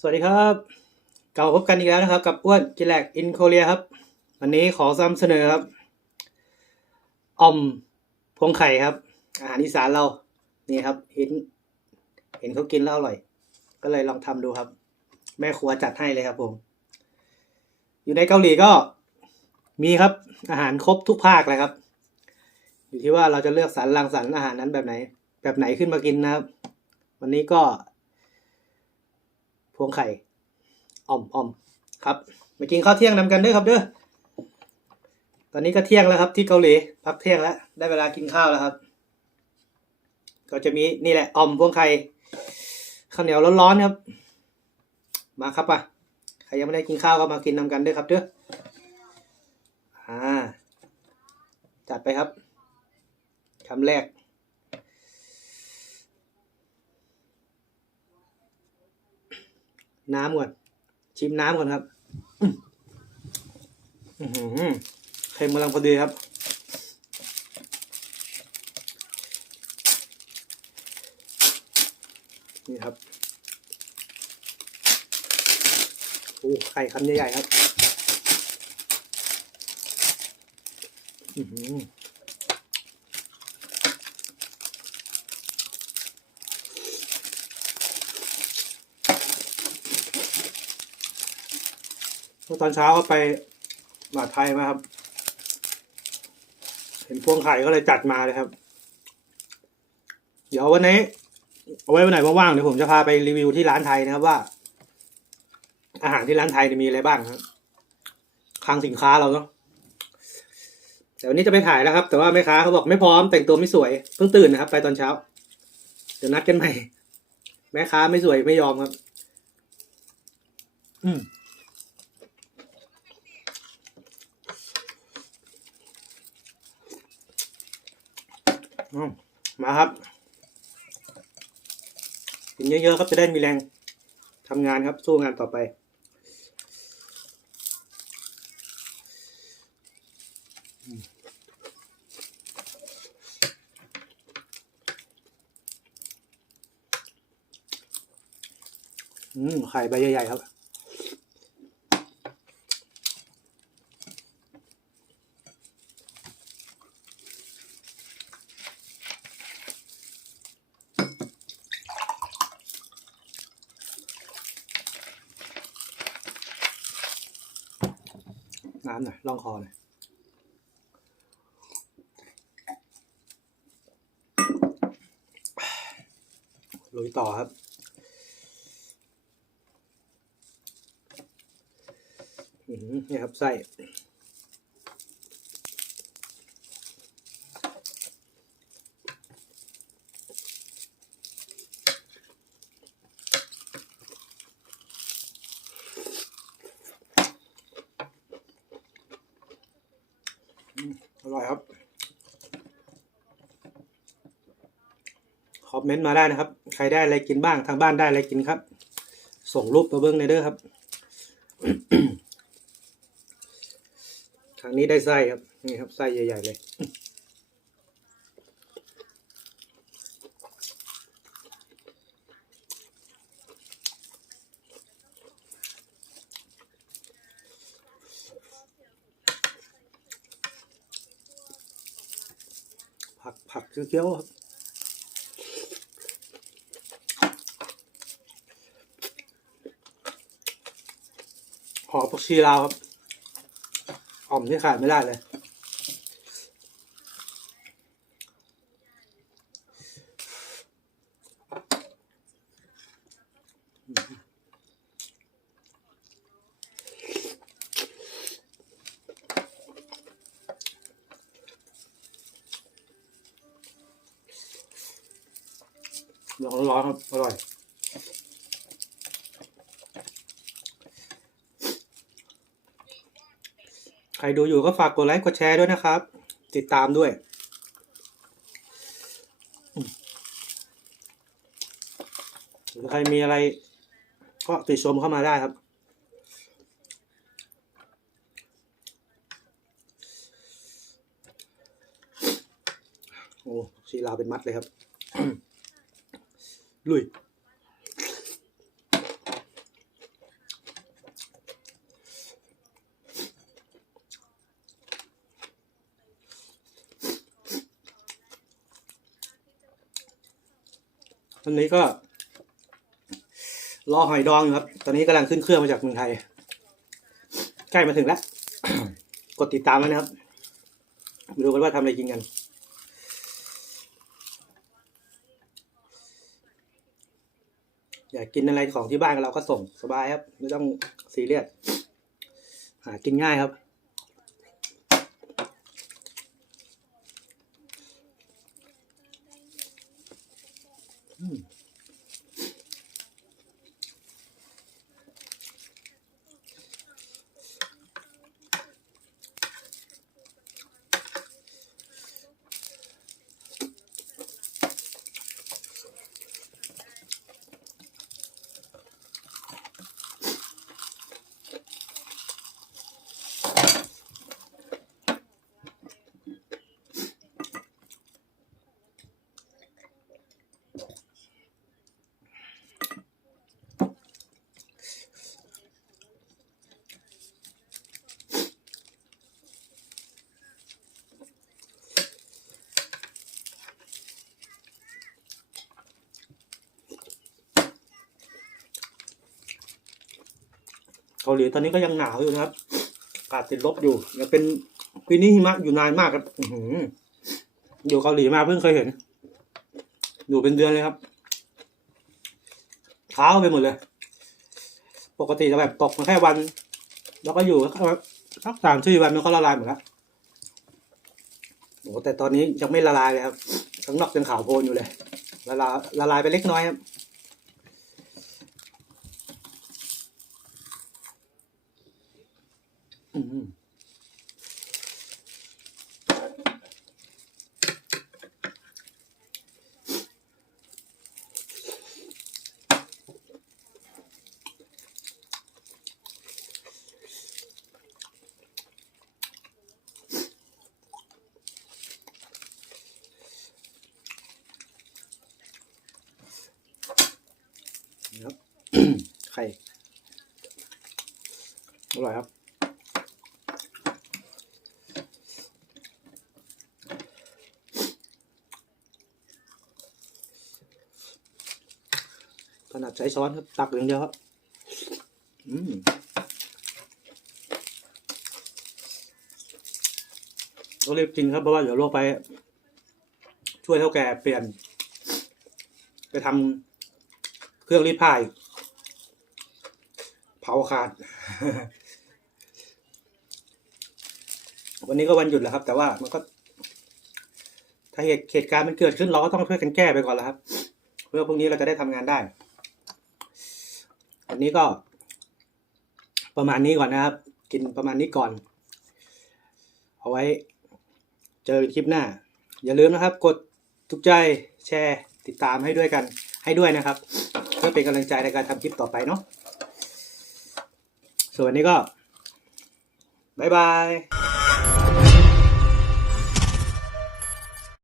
สวัสดีครับกลับพบกันอีกแล้วนะครับ กับอ้วนกิแลกอินโคเรียครับ วันนี้ขอซ้ำเสนอครับอ่อมพวงไข่ครับ อาหารอีสานเรานี่ครับเห็นเห็นเขากินแล้วอร่อย ก็เลยลองทำดูครับ แม่ครัวจัดให้เลยครับผม อยู่ในเกาหลีก็มีครับ อาหารครบทุกภาคเลยครับ อยู่ที่ว่าเราจะเลือกสรรรังสรรอาหารนั้นแบบไหน แบบไหนขึ้นมากินนะครับ วันนี้ก็ พวงไข่อ่อมอ่อมครับมากินข้าวเที่ยงนำกันด้วยครับเด้อตอนนี้ก็เที่ยงแล้วครับ ที่เกาหลีพักเที่ยงแล้ว ได้เวลากินข้าวแล้วครับ ก็จะมีนี่แหละอ่อมพวงไข่ข้าวเหนียวร้อนๆครับ มาครับอะใครยังไม่ได้กินข้าวก็มากินนำกันด้วยครับเด้ออ่าจัดไปครับคำแรก น้ำก่อนชิมน้ำก่อนครับอื้อหือเค็มกำลังพอดีครับ นี่ครับโอ้ไข่คำใหญ่ๆครับ อื้อหือ ตอนเช้าก็ไปมาดไทยมาครับ เห็นพวงไข่ก็เลยจัดมาเลยครับ เดี๋ยววันนี้เอาไว้วันไหนว่างๆเดี๋ยวผมจะพาไปรีวิวที่ร้านไทยนะครับว่า อาหารที่ร้านไทยเนี่ยมีอะไรบ้างครับคลังสินค้าเราเนาะแต่วันนี้จะไปถ่ายแล้วครับ แต่ว่าแม่ค้าเขาบอกไม่พร้อมแต่งตัวไม่สวยเพิ่งตื่นนะครับ ไปตอนเช้า เดี๋ยวนัดกันใหม่ แม่ค้าไม่สวยไม่ยอมครับ อืม อืมมาครับ กินเยอะๆครับจะได้มีแรงทำงานครับ สู้งานต่อไป อืมไข่ใบใหญ่ๆครับ น้ำหน่อยล่องคอหน่อยลุยต่อครับอืมนี่ครับไส้อร่อยครับ คอมเมนต์มาได้นะครับ ใครได้อะไรกินบ้างทางบ้านได้อะไรกินครับ ส่งรูปมาเบิ้งในเด้อครับ ทางนี้ได้ไส้ครับ นี่ครับไส้ใหญ่ๆเลยผักผักเคี้ยวครับ หอมผักชีลาวครับอ่อมที่ขาดไม่ได้เลยร้อนๆครับอร่อย ใครดูอยู่ก็ฝากกดไลค์กดแชร์ด้วยนะครับ ติดตามด้วยหรือใครมีอะไร ก็ติชมเข้ามาได้ครับ โอ้ชีลาเป็นมัดเลยครับ ลุย วันนี้ก็รอหอยดองอยู่ครับ ตอนนี้กำลังขึ้นเครื่องมาจากเมืองไทย ใกล้มาถึงแล้ว กดติดตามไว้นะครับมาดูกันว่าทำอะไรกินกัน อยากกินอะไรของที่บ้านเราก็ส่งสบายครับ ไม่ต้องซีเรียสหากินง่ายครับาหลีตอนนี้ก็ยังหนาวอยู่นะครับอากาศติดลบอยู่ยังเป็นปีนี้หิมะอยู่นานมากครับอืออยู่เกาหลีมาเพิ่งเคยเห็น อยู่เป็นเดือนเลยครับเท้าไปหมดเลย ปกติจะแบบตกมาแค่วัน แล้วก็อยู่สักสามสี่วันมันก็ละลายหมดแล้วโอ้แต่ตอนนี้ยังไม่ละลายเลยครับข้างนอกยังขาวโพลนอยู่เลยละลายละลายไปเล็กน้อยครับ ครับ ไข่ อร่อยครับ ถนัดใช้ช้อนครับ ตักอย่างเดียวครับ อืมก็รีบกินครับเพราะว่าเดี๋ยวลวกไป ช่วยเท่าแก่เปลี่ยน ไปทำ เครื่องรีดผ้าอีกเผาขาด วันนี้ก็วันหยุดแหละครับ แต่ว่ามันก็ ถ้าเหตุเหตุการณ์มันเกิดขึ้นเราก็ต้องช่วยกันแก้ไปก่อนแล้วครับ เพื่อพรุ่งนี้เราจะได้ทำงานได้ วันนี้ก็ ประมาณนี้ก่อนนะครับ กินประมาณนี้ก่อน เอาไว้ เจอคลิปหน้า อย่าลืมนะครับ กดถูกใจแชร์ติดตามให้ด้วยกันให้ด้วยนะครับ เพื่อเป็นกำลังใจในการทำคลิปต่อไปเนาะส่วนวันนี้ก็ บ๊ายบาย